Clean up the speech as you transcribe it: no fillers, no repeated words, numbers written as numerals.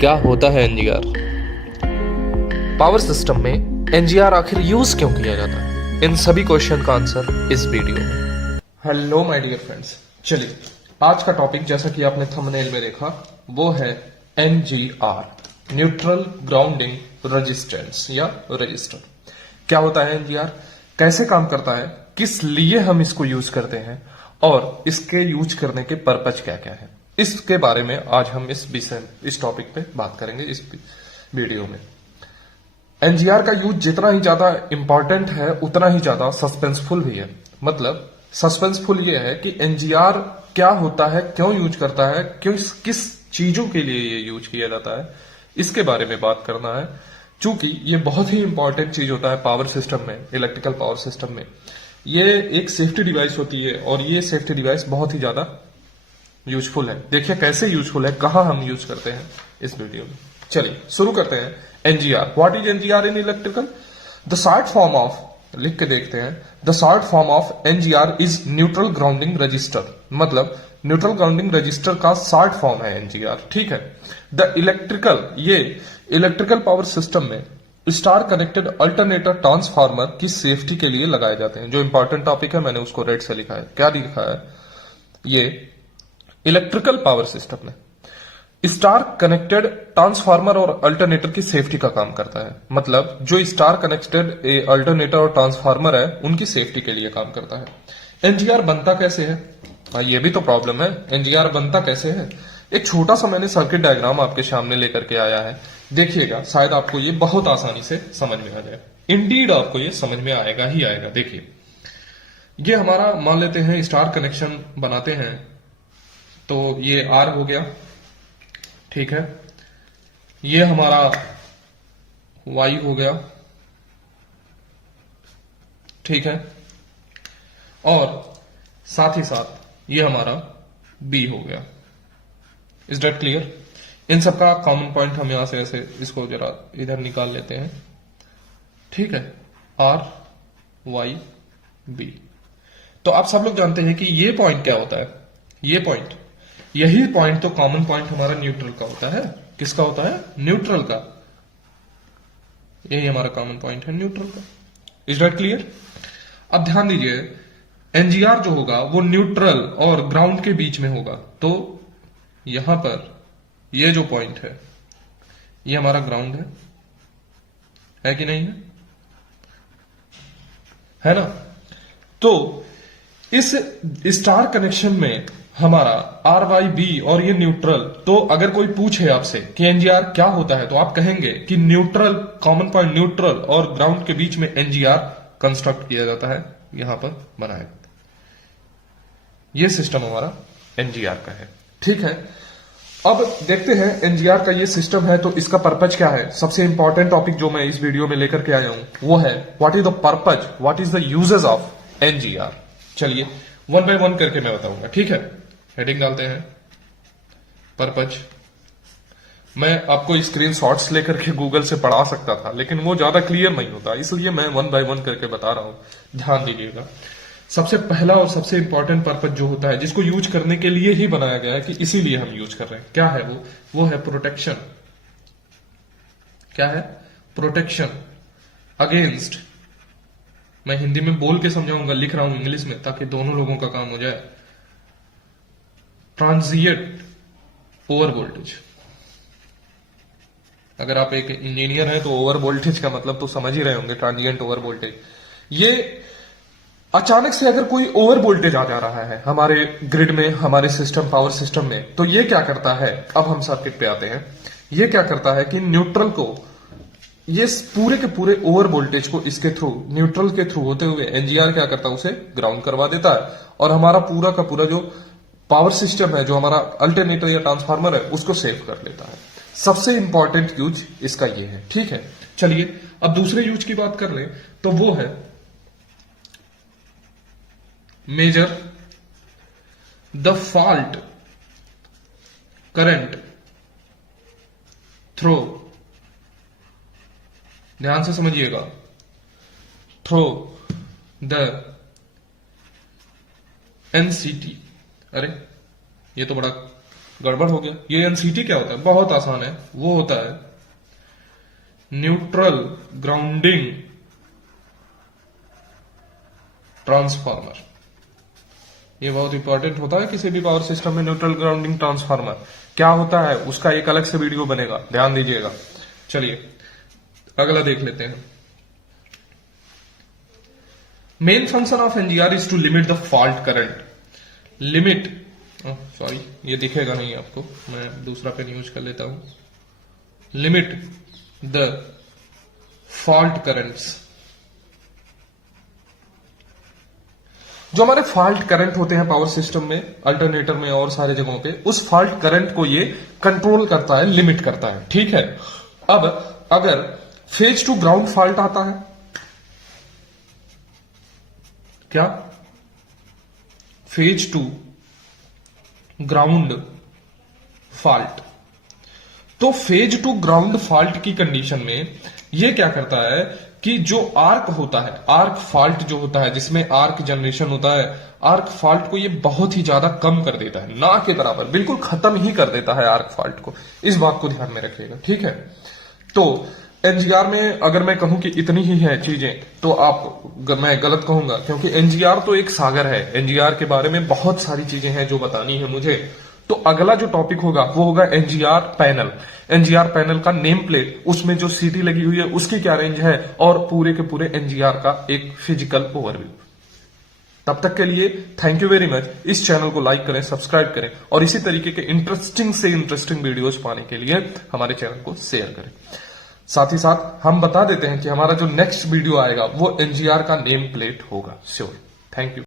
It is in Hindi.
क्या होता है एनजीआर? पावर सिस्टम में एनजीआर आखिर यूज क्यों किया जाता है? इन सभी क्वेश्चन का आंसर इस वीडियो में। हेलो माय डियर फ्रेंड्स, चलिए आज का टॉपिक जैसा कि आपने थंबनेल में देखा वो है एनजीआर, न्यूट्रल ग्राउंडिंग रेजिस्टेंस या रजिस्टर। क्या होता है एनजीआर, कैसे काम करता है, किस लिए हम इसको यूज करते हैं और इसके यूज करने के पर्पज क्या क्या है, इसके बारे में आज हम इस टॉपिक पे बात करेंगे इस वीडियो में। एनजीआर का यूज जितना ही ज्यादा इंपॉर्टेंट है उतना ही ज्यादा सस्पेंसफुल भी है। मतलब सस्पेंसफुल ये है कि एनजीआर क्या होता है, क्यों यूज करता है, किस चीजों के लिए ये यूज किया जाता है, इसके बारे में बात करना है। चूंकि ये बहुत ही इंपॉर्टेंट चीज होता है पावर सिस्टम में, इलेक्ट्रिकल पावर सिस्टम में। ये एक सेफ्टी डिवाइस होती है और ये सेफ्टी डिवाइस बहुत ही ज्यादा यूजफुल है। देखिए कैसे यूजफुल है, कहां हम यूज करते हैं इस वीडियो में। चलिए शुरू करते हैं। NGR, what is NGR in electrical? The short form of, लिख के देखते हैं, the short form of NGR is neutral grounding register. मतलब न्यूट्रल ग्राउंडिंग रजिस्टर का शॉर्ट फॉर्म है एनजीआर, ठीक है। द इलेक्ट्रिकल, ये इलेक्ट्रिकल पावर सिस्टम में स्टार कनेक्टेड अल्टरनेटर ट्रांसफार्मर की सेफ्टी के लिए लगाए जाते हैं। जो इंपॉर्टेंट टॉपिक है मैंने उसको रेड से लिखा है। क्या लिखा है? ये इलेक्ट्रिकल पावर सिस्टम में स्टार कनेक्टेड ट्रांसफार्मर और अल्टरनेटर की सेफ्टी का काम करता है। मतलब जो स्टार कनेक्टेड अल्टरनेटर और ट्रांसफार्मर है उनकी सेफ्टी के लिए काम करता है। एनजीआर बनता कैसे है? ये भी तो प्रॉब्लम है, एनजीआर बनता कैसे है? एक छोटा सा मैंने सर्किट डायग्राम आपके सामने लेकर के आया है, देखिएगा, शायद आपको ये बहुत आसानी से समझ में आ जाए। इंडीड आपको ये समझ में आएगा ही आएगा। देखिए ये हमारा मान लेते हैं स्टार कनेक्शन बनाते हैं, तो ये आर हो गया, ठीक है। ये हमारा वाई हो गया, ठीक है। और साथ ही साथ ये हमारा बी हो गया। Is that clear? इन सबका कॉमन पॉइंट हम यहां से ऐसे इसको जरा इधर निकाल लेते हैं, ठीक है। R Y B. तो आप सब लोग जानते हैं कि ये पॉइंट क्या होता है। ये पॉइंट, यही पॉइंट तो कॉमन पॉइंट हमारा न्यूट्रल का होता है। किसका होता है? न्यूट्रल का। यही हमारा कॉमन पॉइंट है न्यूट्रल का। Is that clear? अब ध्यान दीजिए, एनजीआर जो होगा वो न्यूट्रल और ग्राउंड के बीच में होगा। तो यहां पर ये जो पॉइंट है ये हमारा ग्राउंड है कि नहीं है? है ना? तो इस स्टार कनेक्शन में हमारा आर वाई बी और ये न्यूट्रल। तो अगर कोई पूछे आपसे कि एनजीआर क्या होता है तो आप कहेंगे कि न्यूट्रल, कॉमन पॉइंट न्यूट्रल और ग्राउंड के बीच में एनजीआर कंस्ट्रक्ट किया जाता है, यहां पर बनाया जाता है। ये सिस्टम हमारा एनजीआर का है, ठीक है। अब देखते हैं एनजीआर का ये सिस्टम है तो इसका पर्पज क्या है। सबसे इंपॉर्टेंट टॉपिक जो मैं इस वीडियो में लेकर के आया हूं वो है what is the purpose, what is the uses of NGR. चलिए वन बाय वन करके मैं बताऊंगा, ठीक है। हेडिंग डालते हैं, पर्पज। मैं आपको स्क्रीन शॉट्स लेकर के गूगल से पढ़ा सकता था लेकिन वो ज्यादा क्लियर नहीं होता, इसलिए मैं वन बाय वन करके बता रहा हूं। ध्यान दीजिएगा, सबसे पहला और सबसे इंपॉर्टेंट पर्पज जो होता है, जिसको यूज करने के लिए ही बनाया गया है कि इसीलिए हम यूज कर रहे हैं, क्या है वो है प्रोटेक्शन। क्या है? प्रोटेक्शन अगेंस्ट, मैं हिंदी में बोल के समझाऊंगा, लिख रहा हूं इंग्लिश में ताकि दोनों लोगों का काम हो जाए। Transient over voltage. अगर आप एक इंजीनियर हैं तो ओवर वोल्टेज का मतलब तो समझ ही रहे होंगे, ट्रांजिएंट ओवर वोल्टेज। ये अचानक से अगर कोई ओवर वोल्टेज आ जा रहा है हमारे ग्रिड में, हमारे सिस्टम, पावर सिस्टम में, तो ये क्या करता है, अब हम सर्किट पे आते हैं। ये क्या करता है कि न्यूट्रल को, ये पूरे के पूरे ओवर वोल्टेज को इसके थ्रू, न्यूट्रल के थ्रू होते हुए एनजीआर क्या करता है, उसे ग्राउंड करवा देता है और हमारा पूरा का पूरा जो पावर सिस्टम है, जो हमारा अल्टरनेटर या ट्रांसफार्मर है, उसको सेव कर लेता है। सबसे इंपॉर्टेंट यूज इसका ये है, ठीक है। चलिए अब दूसरे यूज की बात कर ले तो वो है measure the fault current throw, ध्यान से समझिएगा, थ्रो द एनसीटी। अरे ये तो बड़ा गड़बड़ हो गया। ये एनसीटी क्या होता है? बहुत आसान है, वो होता है न्यूट्रल ग्राउंडिंग ट्रांसफार्मर। ये बहुत इंपॉर्टेंट होता है किसी भी पावर सिस्टम में, न्यूट्रल ग्राउंडिंग ट्रांसफार्मर क्या होता है उसका एक अलग से वीडियो बनेगा, ध्यान दीजिएगा। चलिए अगला देख लेते हैं। Main function of NGR is to limit the fault current. Limit, sorry ये दिखेगा नहीं आपको, मैं दूसरा पेन यूज कर लेता हूं। Limit the fault currents. जो हमारे फॉल्ट करंट होते हैं पावर सिस्टम में, अल्टरनेटर में और सारे जगहों पे, उस फॉल्ट करंट को ये कंट्रोल करता है, लिमिट करता है, ठीक है। अब अगर फेज टू ग्राउंड फॉल्ट आता है, क्या फेज टू ग्राउंड फॉल्ट, तो फेज टू ग्राउंड फॉल्ट की कंडीशन में ये क्या करता है कि जो आर्क होता है, आर्क फॉल्ट जो होता है जिसमें आर्क जनरेशन होता है, आर्क फॉल्ट को ये बहुत ही ज्यादा कम कर देता है, ना के बराबर, बिल्कुल खत्म ही कर देता है आर्क फॉल्ट को। इस बात को ध्यान में रखिएगा, ठीक है। तो एनजीआर में अगर मैं कहूं कि इतनी ही है चीजें तो मैं गलत कहूंगा, क्योंकि एनजीआर तो एक सागर है, एनजीआर के बारे में बहुत सारी चीजें हैं जो बतानी है मुझे। तो अगला जो टॉपिक होगा वो होगा एनजीआर पैनल। एनजीआर पैनल का नेम प्लेट, उसमें जो सीटी लगी हुई है उसकी क्या रेंज है, और पूरे के पूरे एनजीआर का एक फिजिकल ओवरव्यू। तब तक के लिए थैंक यू वेरी मच। इस चैनल को लाइक करें, सब्सक्राइब करें, और इसी तरीके के इंटरेस्टिंग से इंटरेस्टिंग वीडियोस पाने के लिए हमारे चैनल को शेयर करें। साथ ही साथ हम बता देते हैं कि हमारा जो नेक्स्ट वीडियो आएगा वो एनजीआर का नेम प्लेट होगा, श्योर। Thank you.